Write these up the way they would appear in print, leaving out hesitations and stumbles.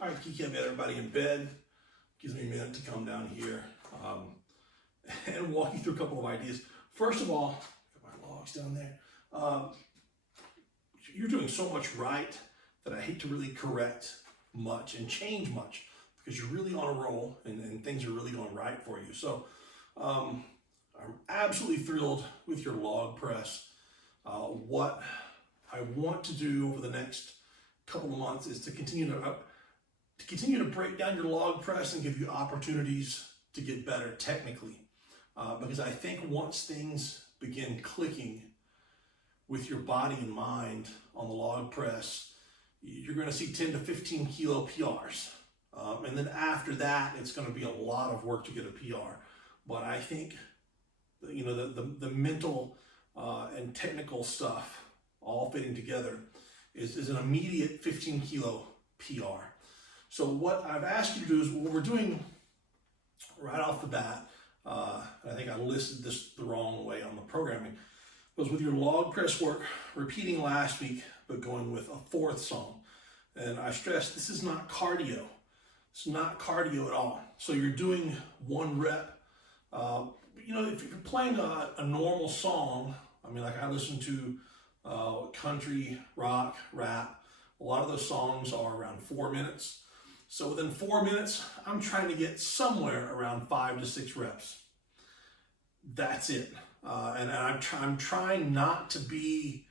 All right, Kikki, I've got everybody in bed. Gives me a minute to come down here and walk you through a couple of ideas. First of all, got my logs down there. You're doing so much right that I hate to really correct much and change much because you're really on a roll and things are really going right for you. So I'm absolutely thrilled with your log press. What I want to do over the next couple of months is to continue to break down your log press and give you opportunities to get better technically. Because I think once things begin clicking with your body and mind on the log press, you're going to see 10 to 15 kilo PRs. And then after that, it's going to be a lot of work to get a PR. But I think, you know, the mental and technical stuff all fitting together is an immediate 15 kilo PR. So what I've asked you to do is what we're doing right off the bat, I think I listed this the wrong way on the programming, was with your log press work, repeating last week, but going with a fourth song. And I stress this is not cardio. It's not cardio at all. So you're doing one rep. You know, if you're playing a normal song, I mean, like I listen to country, rock, rap, a lot of those songs are around 4 minutes. So within 4 minutes, I'm trying to get somewhere around 5 to 6 reps. That's it. And I'm trying not to be,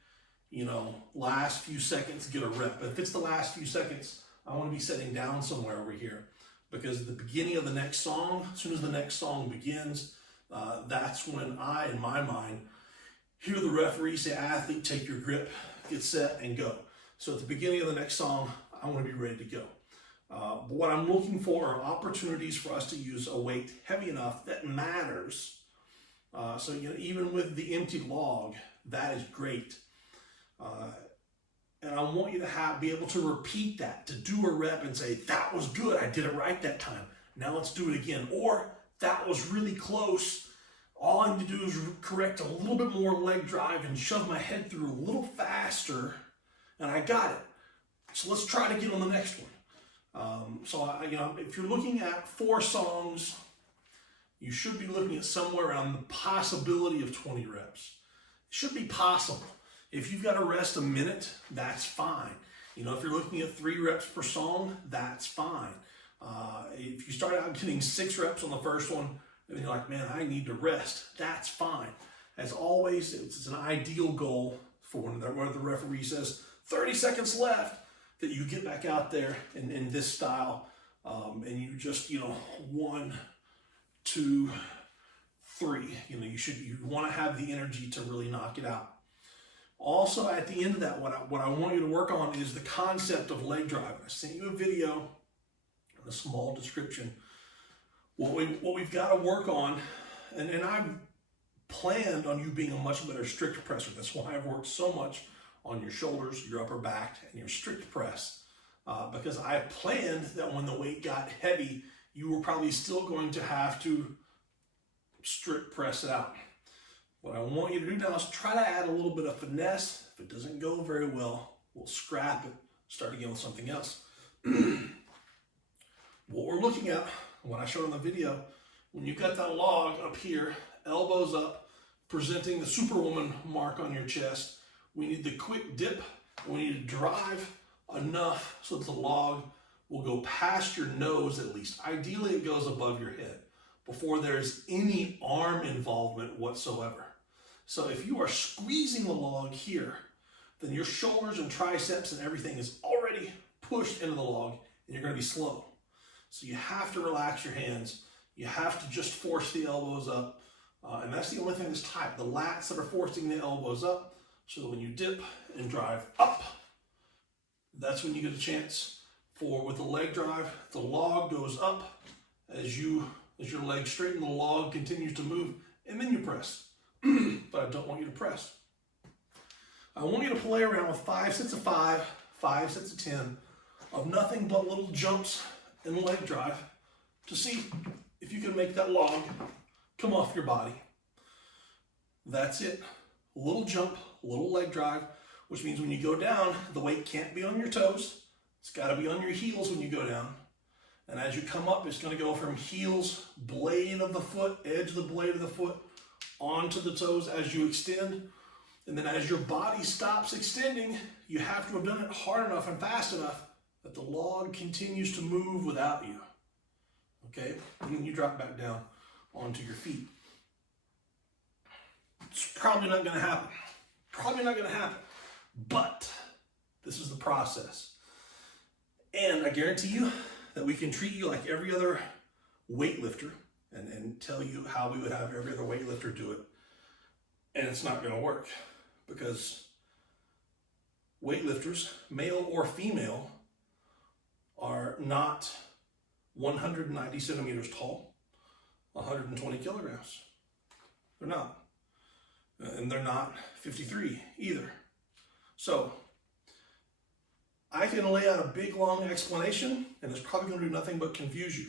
you know, last few seconds get a rep. If it's the last few seconds, I want to be sitting down somewhere over here, because at the beginning of the next song, as soon as the next song begins, that's when I, in my mind, hear the referee say, athlete, take your grip, get set, and go. So at the beginning of the next song, I want to be ready to go. But what I'm looking for are opportunities for us to use a weight heavy enough that matters. So, you know, even with the empty log, that is great. And I want you to be able to repeat that, to do a rep and say, that was good, I did it right that time. Now let's do it again. Or that was really close. All I need to do is correct a little bit more leg drive and shove my head through a little faster, and I got it. So let's try to get on the next one. You know, if you're looking at 4 songs, you should be looking at somewhere around the possibility of 20 reps. It should be possible. If you've got to rest a minute, that's fine. You know, if you're looking at 3 reps per song, that's fine. If you start out getting 6 reps on the first one, and then you're like, man, I need to rest, that's fine. As always, it's an ideal goal for when the referee says 30 seconds left, that you get back out there in this style, and you just, you know, 1, 2, 3. You know, you want to have the energy to really knock it out. Also, at the end of that, what I want you to work on is the concept of leg drive. I sent you a video and a small description. What we've got to work on, and I've planned on you being a much better strict presser. That's why I've worked so much on your shoulders, your upper back, and your strict press. Because I planned that when the weight got heavy, you were probably still going to have to strict press it out. What I want you to do now is try to add a little bit of finesse. If it doesn't go very well, we'll scrap it, start again with something else. What we're looking at, what I showed in the video, when you've got that log up here, elbows up, presenting the Superwoman mark on your chest, we need the quick dip, and we need to drive enough so that the log will go past your nose at least. Ideally, it goes above your head before there's any arm involvement whatsoever. So if you are squeezing the log here, then your shoulders and triceps and everything is already pushed into the log, and you're going to be slow. So you have to relax your hands. You have to just force the elbows up. And that's the only thing that's tight. The lats that are forcing the elbows up, so that when you dip and drive up, that's when you get a chance for, with the leg drive, the log goes up as your legs straighten, the log continues to move, and then you press. But I don't want you to press. I want you to play around with 5 sets of 5, 5 sets of 10, of nothing but little jumps and leg drive to see if you can make that log come off your body. That's it. A little jump, a little leg drive, which means when you go down, the weight can't be on your toes. It's got to be on your heels when you go down. And as you come up, it's going to go from heels, blade of the foot, edge of the blade of the foot, onto the toes as you extend. And then as your body stops extending, you have to have done it hard enough and fast enough that the log continues to move without you. Okay? And then you drop back down onto your feet. It's probably not going to happen. Probably not going to happen. But this is the process. And I guarantee you that we can treat you like every other weightlifter and tell you how we would have every other weightlifter do it. And it's not going to work because weightlifters, male or female, are not 190 centimeters tall, 120 kilograms. They're not. And they're not 53 either. So I can lay out a big long explanation and it's probably going to do nothing but confuse you.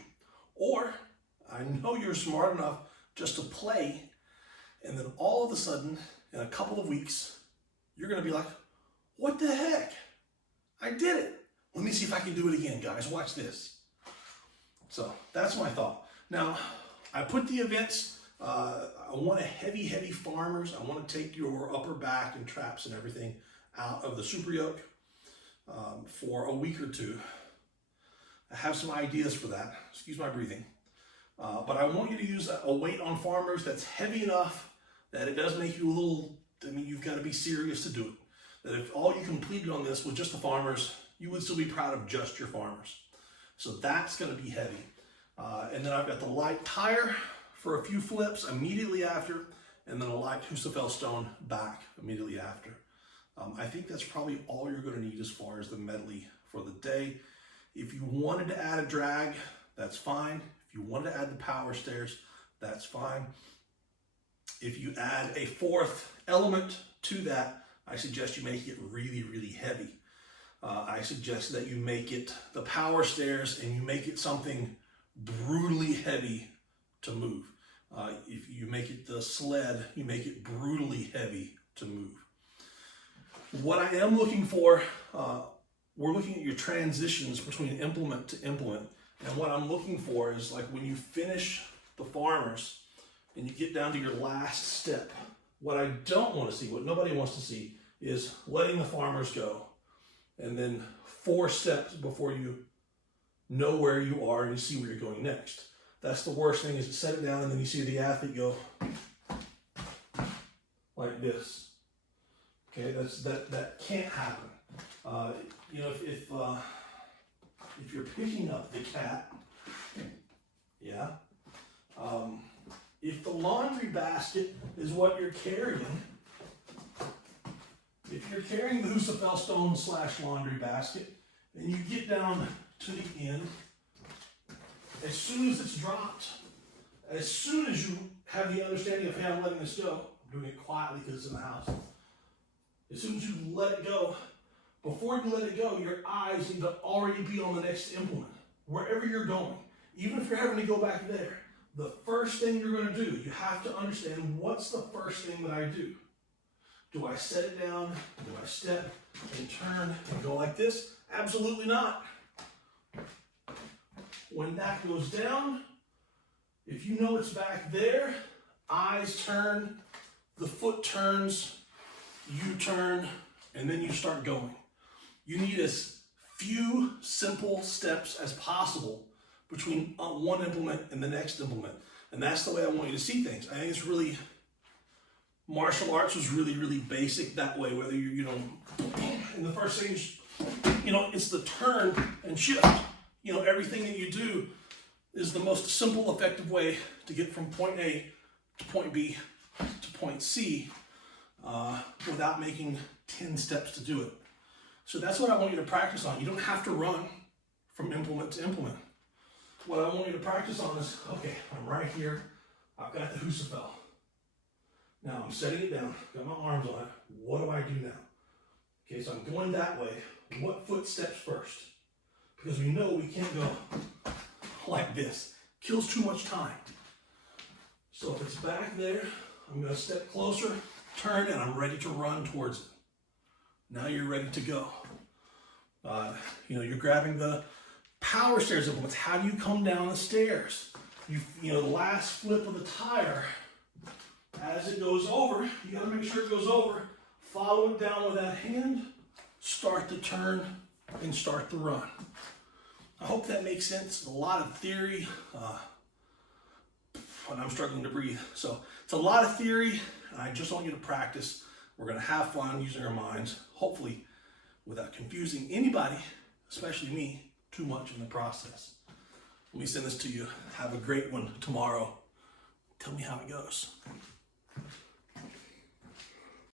Or I know you're smart enough just to play, and then all of a sudden in a couple of weeks you're going to be like, what the heck? I did it. Let me see if I can do it again, guys. Watch this. So that's my thought. Now, I put the events, I want a heavy farmers. I want to take your upper back and traps and everything out of the super yoke for a week or two. I have some ideas for that. Excuse my breathing. But I want you to use a weight on farmers that's heavy enough that it does make you a little, I mean, you've got to be serious to do it. That if all you completed on this was just the farmers, you would still be proud of just your farmers. So that's going to be heavy. And then I've got the light tire for a few flips immediately after, and then a light Husafel stone back immediately after. I think that's probably all you're going to need as far as the medley for the day. If you wanted to add a drag, that's fine. If you wanted to add the power stairs, that's fine. If you add a fourth element to that, I suggest you make it really heavy. I suggest that you make it the power stairs and you make it something brutally heavy to move. If you make it the sled, you make it brutally heavy to move. What I am looking for, we're looking at your transitions between implement to implement. And what I'm looking for is like when you finish the farmers and you get down to your last step, what I don't want to see, what nobody wants to see, is letting the farmers go and then 4 steps before you know where you are and you see where you're going next. That's the worst thing, is to set it down and then you see the athlete go like this. Okay, that can't happen. You know, if you're picking up the cat, yeah. If the laundry basket is what you're carrying, if you're carrying the Husafel stone / laundry basket, and you get down to the end, as soon as it's dropped, as soon as you have the understanding of, hey, I'm letting this go, I'm doing it quietly because it's in the house. As soon as you let it go, before you let it go, your eyes need to already be on the next implement, wherever you're going. Even if you're having to go back there, the first thing you're going to do, you have to understand, what's the first thing that I do? Do I set it down? Do I step and turn and go like this? Absolutely not. When that goes down, if you know it's back there, eyes turn, the foot turns, you turn, and then you start going. You need as few simple steps as possible between one implement and the next implement. And that's the way I want you to see things. I think it's really, martial arts was really basic that way, whether you're, you know, and the first thing is, you know, it's the turn and shift. You know, everything that you do is the most simple, effective way to get from point A to point B to point C without making 10 steps to do it. So that's what I want you to practice on. You don't have to run from implement to implement. What I want you to practice on is, okay, I'm right here. I've got the Husafel. Now I'm setting it down, got my arms on it. What do I do now? Okay, so I'm going that way. What foot steps first? Because we know we can't go like this. Kills too much time. So if it's back there, I'm going to step closer, turn, and I'm ready to run towards it. Now you're ready to go. You're grabbing the power stairs implements. How do you come down the stairs? The last flip of the tire, as it goes over, you got to make sure it goes over. Follow it down with that hand, start the turn, and start the run. I hope that makes sense. A lot of theory when I'm struggling to breathe. So it's a lot of theory. I just want you to practice. We're going to have fun using our minds, hopefully without confusing anybody, especially me, too much in the process. Let me send this to you. Have a great one tomorrow. Tell me how it goes.